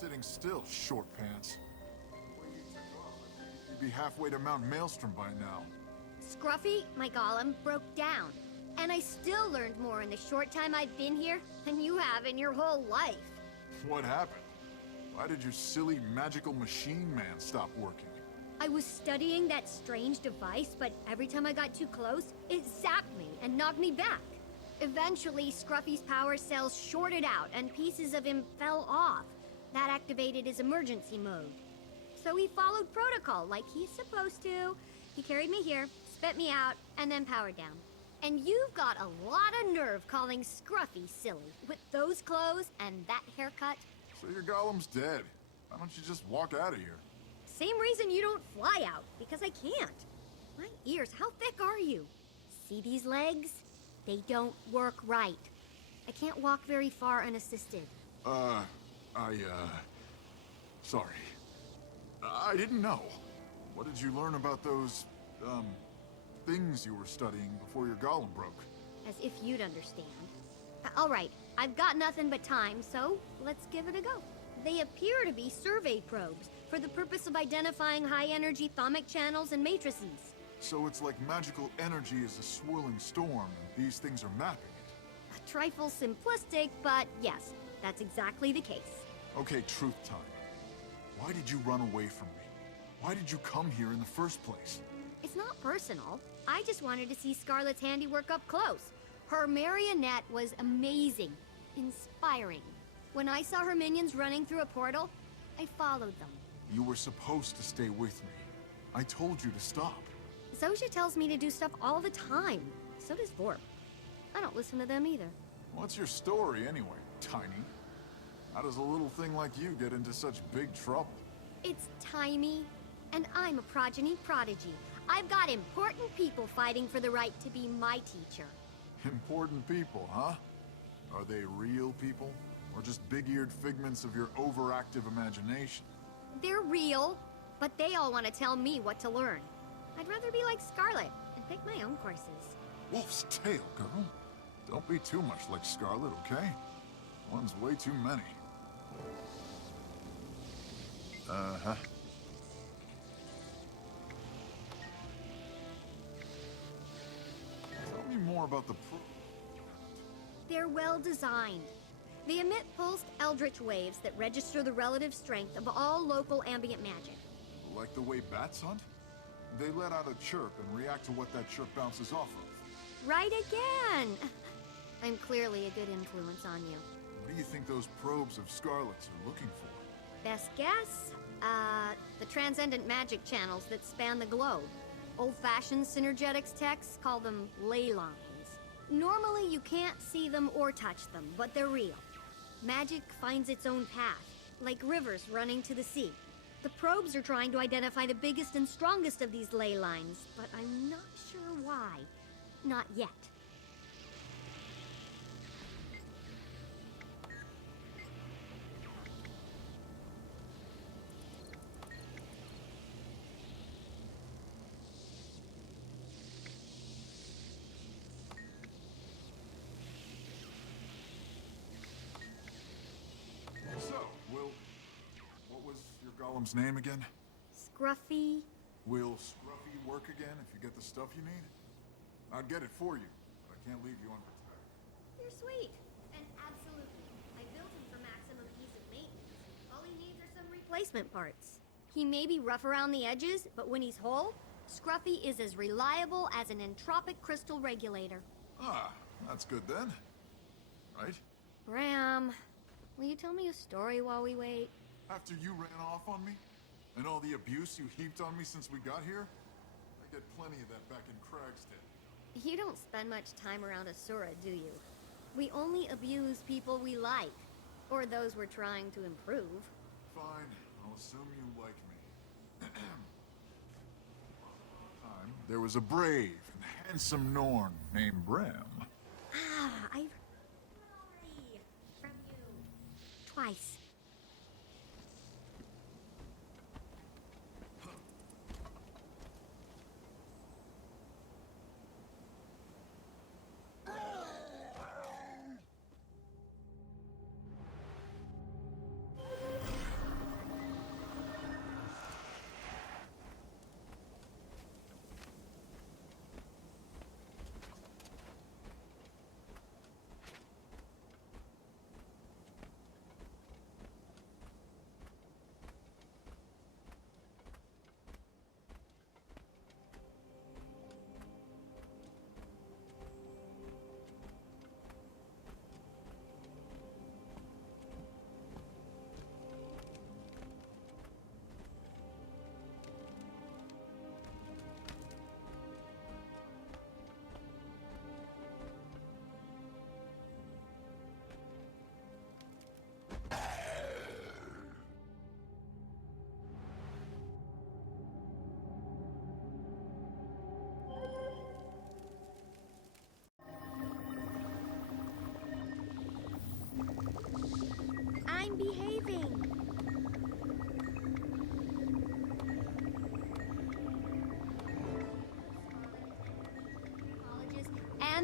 sitting still, short pants. You'd be halfway to Mount Maelstrom by now. Scruffy, my golem, broke down. And I still learned more in the short time I've been here than you have in your whole life. What happened? Why did your silly magical machine man stop working? I was studying that strange device, but every time I got too close, it zapped me and knocked me back. Eventually, Scruffy's power cells shorted out and pieces of him fell off. That activated his emergency mode. So he followed protocol like he's supposed to. He carried me here, spit me out, and then powered down. And you've got a lot of nerve calling Scruffy silly with those clothes and that haircut. So your golem's dead. Why don't you just walk out of here? Same reason you don't fly out, because I can't. My ears, how thick are you? See these legs? They don't work right. I can't walk very far unassisted. Sorry. I didn't know. What did you learn about those, things you were studying before your golem broke? As if you'd understand. All right, I've got nothing but time, so let's give it a go. They appear to be survey probes for the purpose of identifying high-energy thermic channels and matrices. So it's like magical energy is a swirling storm, and these things are mapping it. A trifle simplistic, but yes, that's exactly the case. Okay, truth time. Why did you run away from me? Why did you come here in the first place? It's not personal. I just wanted to see Scarlet's handiwork up close. Her marionette was amazing, inspiring. When I saw her minions running through a portal, I followed them. You were supposed to stay with me. I told you to stop. Zosha tells me to do stuff all the time. So does Vorp. I don't listen to them either. What's your story anyway, Tiny? How does a little thing like you get into such big trouble? It's Timey, and I'm a progeny prodigy. I've got important people fighting for the right to be my teacher. Important people, huh? Are they real people? Or just big-eared figments of your overactive imagination? They're real, but they all want to tell me what to learn. I'd rather be like Scarlet and pick my own courses. Wolf's tail, girl. Don't be too much like Scarlet, okay? One's way too many. Uh-huh. Tell me more about the They're well designed. They emit pulsed eldritch waves that register the relative strength of all local ambient magic. Like the way bats hunt? They let out a chirp and react to what that chirp bounces off of. Right again! I'm clearly a good influence on you. What do you think those probes of Scarlet's are looking for? Best guess? The transcendent magic channels that span the globe. Old-fashioned synergetics techs call them ley lines. Normally you can't see them or touch them, but they're real. Magic finds its own path, like rivers running to the sea. The probes are trying to identify the biggest and strongest of these ley lines, but I'm not sure why. Not yet. So, Will, what was your golem's name again? Scruffy. Will Scruffy work again if you get the stuff you need? I'd get it for you, but I can't leave you unprotected. You're sweet. And absolutely. I built him for maximum ease of maintenance. All he needs are some replacement parts. He may be rough around the edges, but when he's whole, Scruffy is as reliable as an entropic crystal regulator. Ah, that's good then. Right? Bram, will you tell me a story while we wait? After you ran off on me? And all the abuse you heaped on me since we got here? I get plenty of that back in Cragstead. You don't spend much time around Asura, do you? We only abuse people we like, or those we're trying to improve. Fine, I'll assume you like me. There was a brave and handsome Norn named Bram. Ah, I've heard from you. Twice.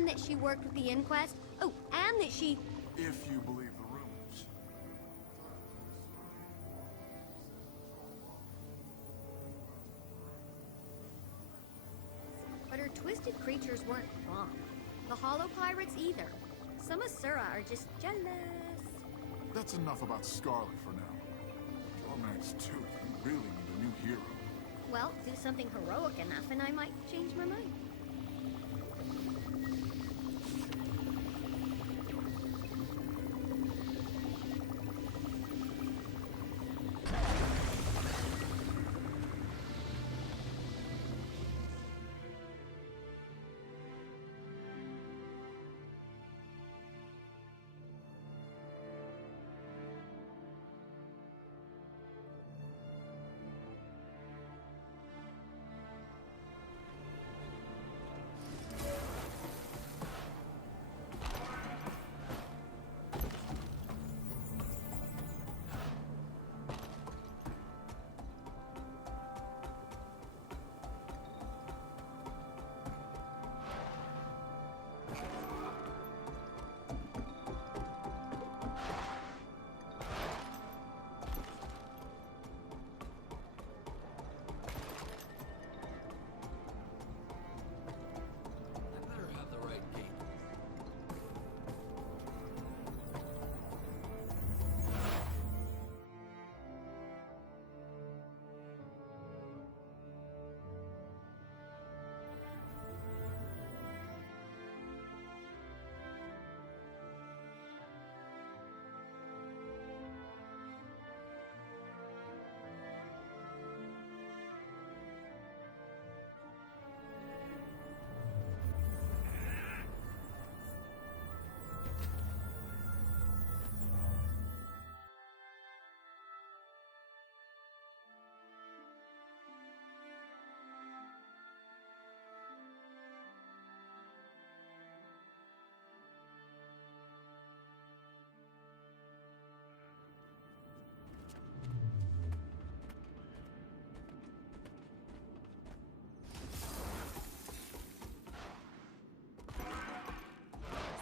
and that she worked with the inquest. Oh, and that she... If you believe the rumors. But her twisted creatures weren't wrong. The Hollow Pirates either. Some Asura are just jealous. That's enough about Scarlet for now. Romance too. You really need a new hero. Well, do something heroic enough and I might change my mind.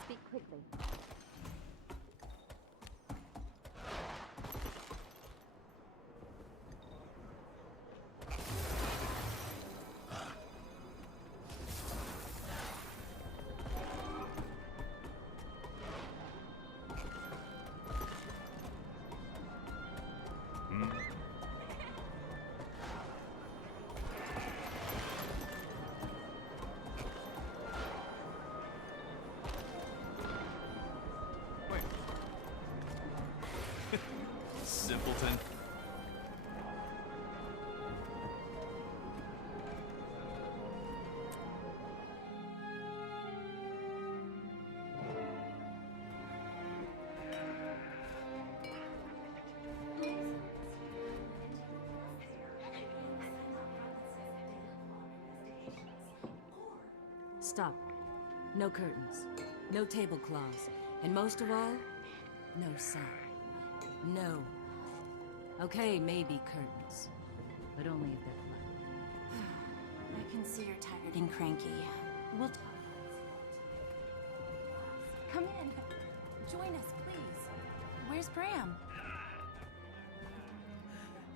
Speak quickly. Simpleton. Stop. No curtains. No tablecloths. And most of all, no sound. No. Okay, maybe curtains. But only if they're flat. I can see you're tired and cranky. We'll talk. Come in. Join us, please. Where's Bram?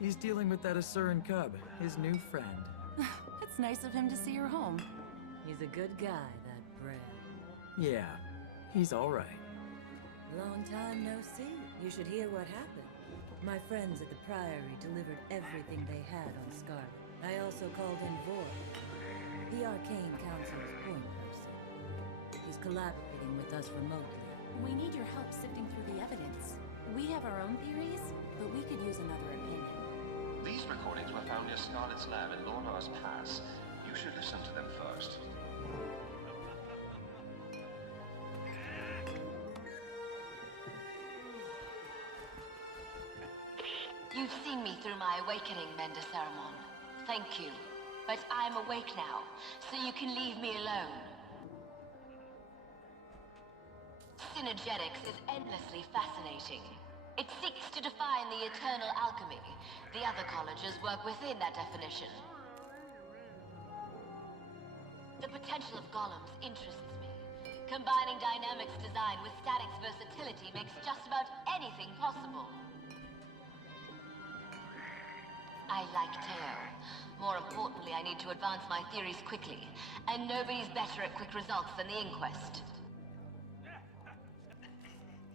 He's dealing with that Asuran cub, his new friend. It's nice of him to see her home. He's a good guy, that Brad. Yeah, he's alright. Long time no see. You should hear what happened. My friends at the Priory delivered everything they had on Scarlet. I also called in Void, the Arcane Council's point person. He's collaborating with us remotely. We need your help sifting through the evidence. We have our own theories, but we could use another opinion. These recordings were found near Scarlet's lab in Lornar's Pass. You should listen to them first. You've seen me through my awakening, Mendesaramon. Thank you. But I'm awake now, so you can leave me alone. Synergetics is endlessly fascinating. It seeks to define the eternal alchemy. The other colleges work within that definition. The potential of golems interests me. Combining dynamics design with statics versatility makes just about anything possible. I like Teo. More importantly, I need to advance my theories quickly, and nobody's better at quick results than the Inquest.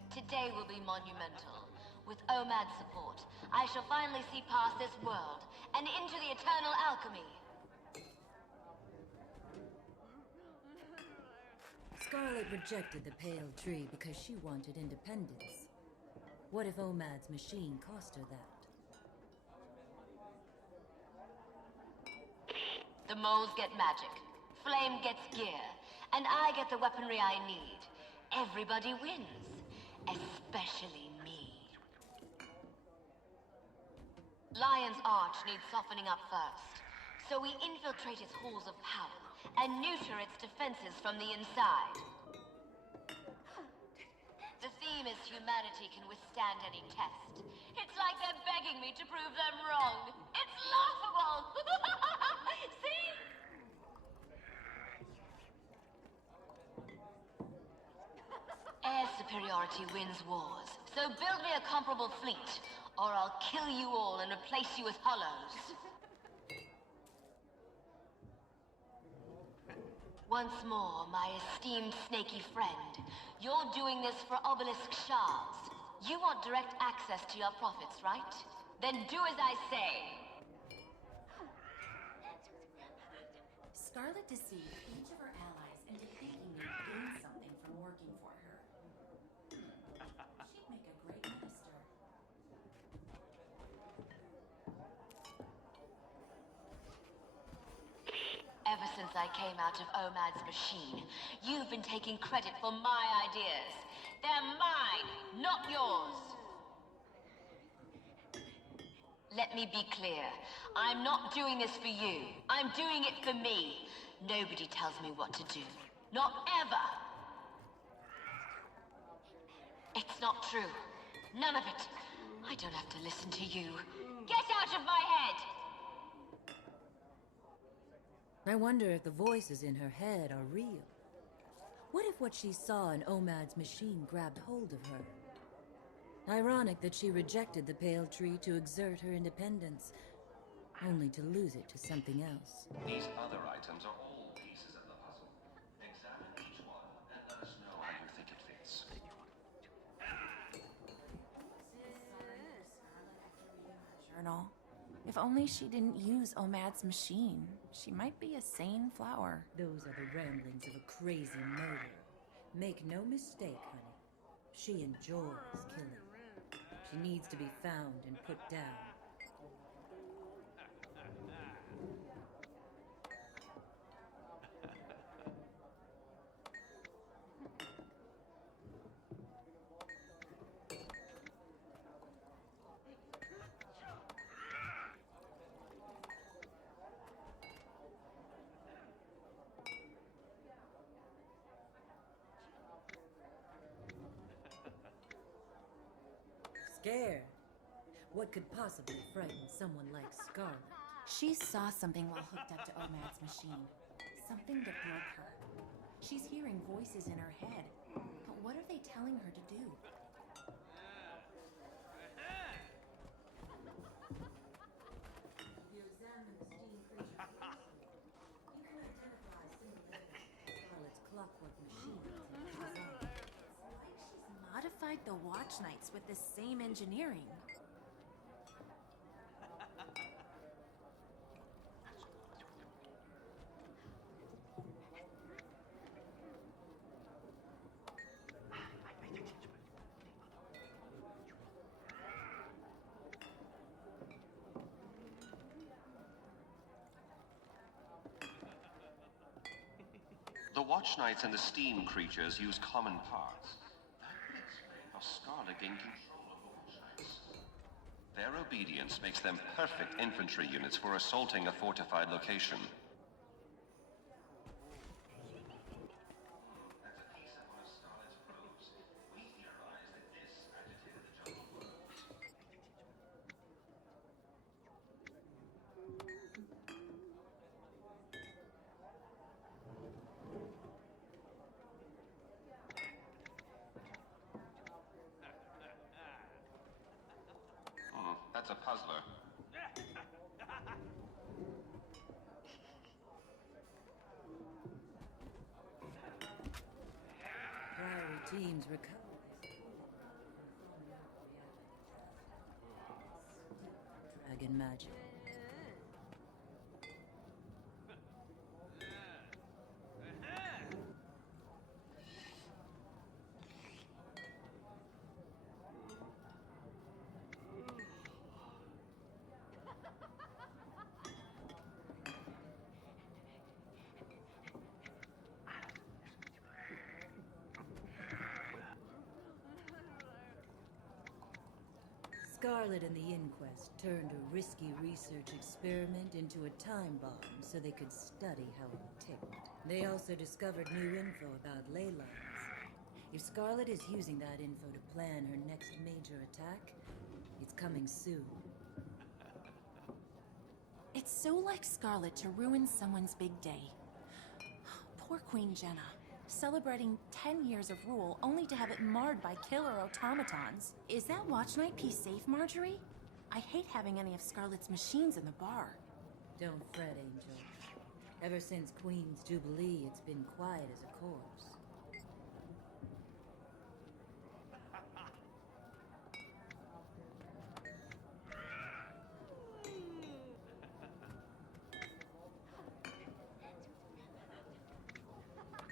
Today will be monumental. With OMAD's support, I shall finally see past this world and into the eternal alchemy. Scarlet rejected the pale tree because she wanted independence. What if OMAD's machine cost her that? The moles get magic, Flame gets gear, and I get the weaponry I need. Everybody wins, especially me. Lion's Arch needs softening up first, so we infiltrate its halls of power and neuter its defenses from the inside. The theme is humanity can withstand any test. It's like they're begging me to prove them wrong. It's laughable! See? Air superiority wins wars, so build me a comparable fleet, or I'll kill you all and replace you with hollows. Once more, my esteemed snaky friend, you're doing this for obelisk shards. You want direct access to your profits, right? Then do as I say. Scarlet deceived each of her allies into thinking they'd gain something from working for her. She'd make a great minister. Ever since I came out of OMAD's machine, you've been taking credit for my ideas. They're mine, not yours. Let me be clear. I'm not doing this for you. I'm doing it for me. Nobody tells me what to do. Not ever. It's not true. None of it. I don't have to listen to you. Get out of my head! I wonder if the voices in her head are real. What if what she saw in OMAD's machine grabbed hold of her? Ironic that she rejected the pale tree to exert her independence, only to lose it to something else. These other items are all pieces of the puzzle. Examine each one and let us know how you think it fits. Journal. If only she didn't use OMAD's machine, she might be a sane flower. Those are the ramblings of a crazy murderer. Make no mistake, honey. She enjoys killing. She needs to be found and put down. Scared? What could possibly frighten someone like Scarlet? She saw something while hooked up to OMAD's machine. Something that broke her. She's hearing voices in her head. But what are they telling her to do? If you examine the steam creature closely, you can identify similarities to Scarlet's clockwork machine and design. She's modified the Watch Knights with the same engineering. The Watch Knights and the Steam creatures use common parts. That would explain how Scarlet gained control of the Watch Knights. Their obedience makes them perfect infantry units for assaulting a fortified location. That's a piece of one of Scarlet's probes. We theorize that this agitated the jungle world. That's a puzzler. Priory teams recover. Dragon magic. Scarlet and the Inquest turned a risky research experiment into a time bomb so they could study how it ticked. They also discovered new info about ley lines. If Scarlet is using that info to plan her next major attack, it's coming soon. It's so like Scarlet to ruin someone's big day. Poor Queen Jenna. Celebrating 10 years of rule only to have it marred by killer automatons. Is that Watch Night piece safe, Marjorie? I hate having any of Scarlet's machines in the bar. Don't fret, Angel. Ever since Queen's Jubilee, it's been quiet as a corpse.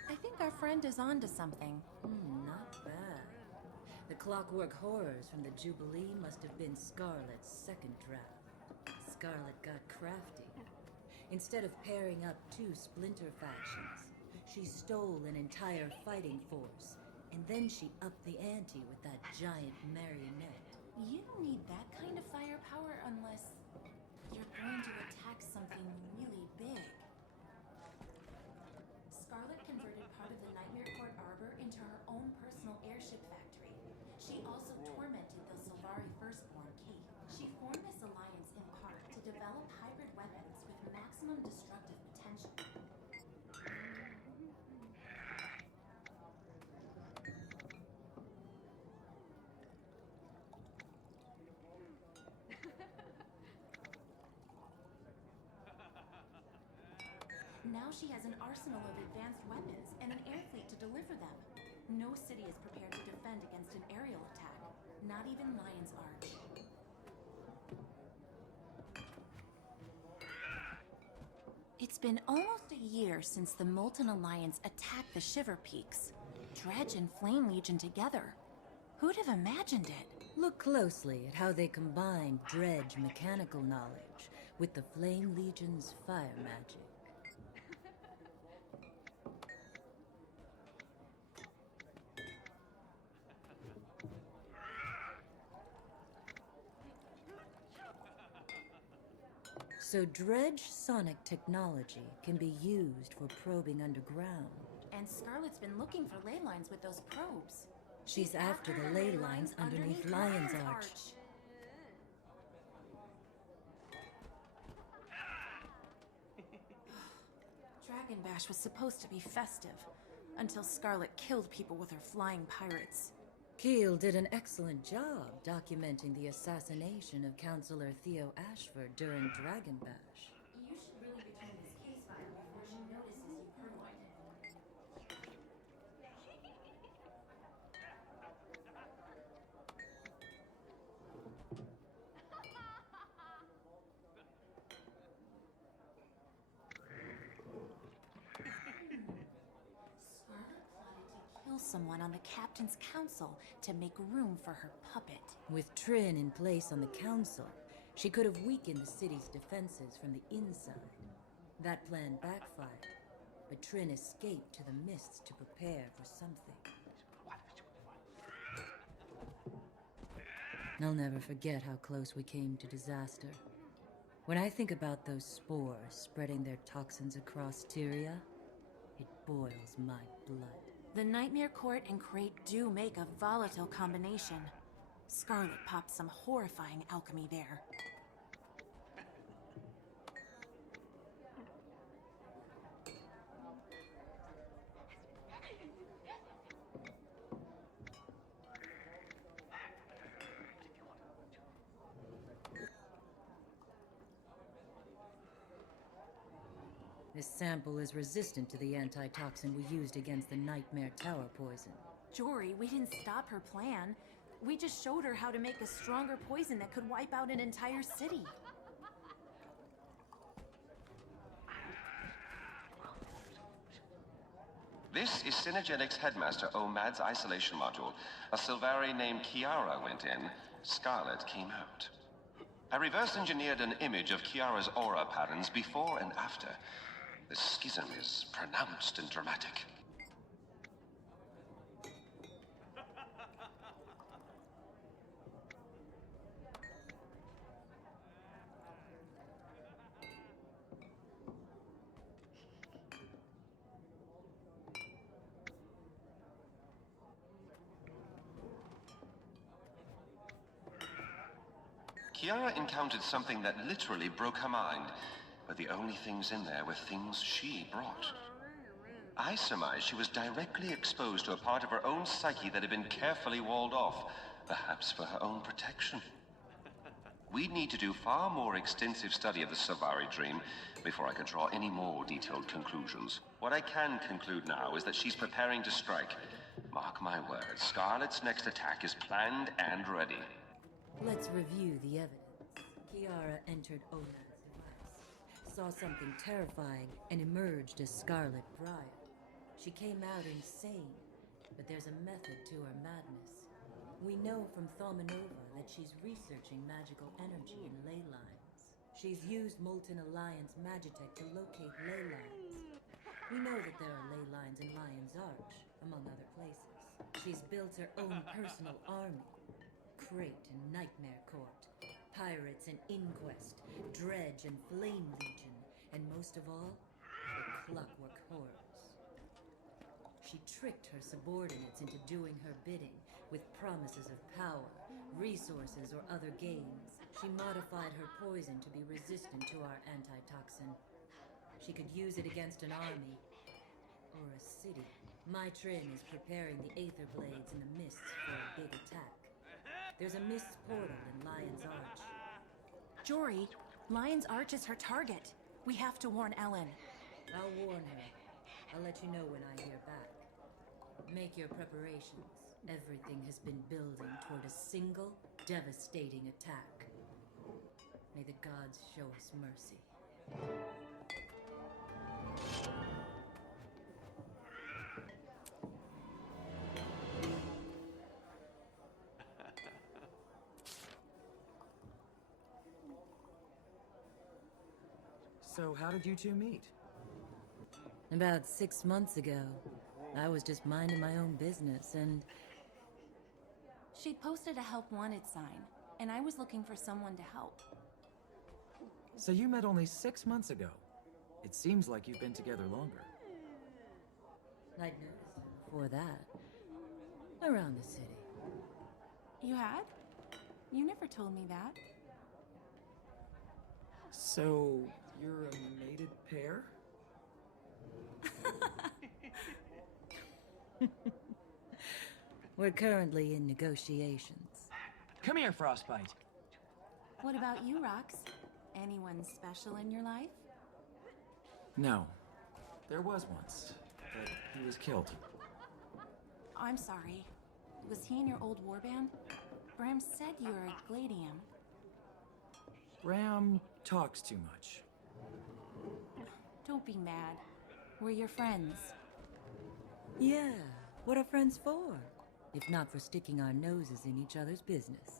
I think our friend is onto something. Not bad. The clockwork horrors from the Jubilee must have been Scarlet's second draft. Scarlet got crafty. Instead of pairing up two splinter factions, she stole an entire fighting force, and then she upped the ante with that giant marionette. You don't need that kind of firepower unless you're going to attack something really big. Scarlet converted part of the Nightmare Court Arbor into her own personal airship factory. She also tormented the Sylvari Firstborn, Kate. She formed this alliance in part to develop hybrid weapons with maximum destructive potential. Now she has an arsenal of advanced weapons and an air fleet to deliver them. No city is prepared to defend against an aerial attack, not even Lion's Arch. It's been almost a year since the Molten Alliance attacked the Shiver Peaks. Dredge and Flame Legion together. Who'd have imagined it? Look closely at how they combined Dredge mechanical knowledge with the Flame Legion's fire magic. So Dredge sonic technology can be used for probing underground. And Scarlet's been looking for ley lines with those probes. She's after the ley lines underneath Lion's Arch. Dragon Bash was supposed to be festive, until Scarlet killed people with her flying pirates. Keel did an excellent job documenting the assassination of Counselor Theo Ashford during Dragon Bash. You should really return this case file before she notices you purloined it. Scarlet plotted to kill someone on the Captain's Council to make room for her puppet. With Trin in place on the council, she could have weakened the city's defenses from the inside. That plan backfired, but Trin escaped to the mists to prepare for something. I'll never forget how close we came to disaster. When I think about those spores spreading their toxins across Tyria, it boils my blood. The Nightmare Court and Crate do make a volatile combination. Scarlet popped some horrifying alchemy there. This sample is resistant to the antitoxin we used against the Nightmare Tower poison. Jory, we didn't stop her plan. We just showed her how to make a stronger poison that could wipe out an entire city. This is Synergenics Headmaster Omad's isolation module. A Sylvari named Kiara went in. Scarlet came out. I reverse engineered an image of Kiara's aura patterns before and after. The schism is pronounced and dramatic. Kiara encountered something that literally broke her mind, but the only things in there were things she brought. I surmised she was directly exposed to a part of her own psyche that had been carefully walled off, perhaps for her own protection. We'd need to do far more extensive study of the Sylvari dream before I could draw any more detailed conclusions. What I can conclude now is that she's preparing to strike. Mark my words, Scarlet's next attack is planned and ready. Let's review the evidence. Kiara entered Omad's device, saw something terrifying, and emerged as Scarlet Briar. She came out insane, but there's a method to her madness. We know from Thaumanova that she's researching magical energy in ley lines. She's used Molten Alliance Magitech to locate ley lines. We know that there are ley lines in Lion's Arch, among other places. She's built her own personal army. Crate and Nightmare Court, Pirates and Inquest, Dredge and Flame Legion, and most of all, the Clockwork Horrors. She tricked her subordinates into doing her bidding with promises of power, resources, or other gains. She modified her poison to be resistant to our antitoxin. She could use it against an army or a city. My Trin is preparing the Aether Blades in the mists for a big attack. There's a mist portal in Lion's Arch. Jory, Lion's Arch is her target. We have to warn Ellen. I'll warn her. I'll let you know when I hear back. Make your preparations. Everything has been building toward a single, devastating attack. May the gods show us mercy. So how did you two meet? About 6 months ago, I was just minding my own business and... She'd posted a help wanted sign, and I was looking for someone to help. So you met only 6 months ago. It seems like you've been together longer. I'd noticed him before that. Around the city. You had? You never told me that. So, you're a mated pair? We're currently in negotiations. Come here, Frostbite. What about you, Rox? Anyone special in your life? No. There was once, but he was killed. I'm sorry. Was he in your old warband? Bram said you were a Gladium. Ram talks too much. Don't be mad. We're your friends. Yeah, what are friends for? If not for sticking our noses in each other's business.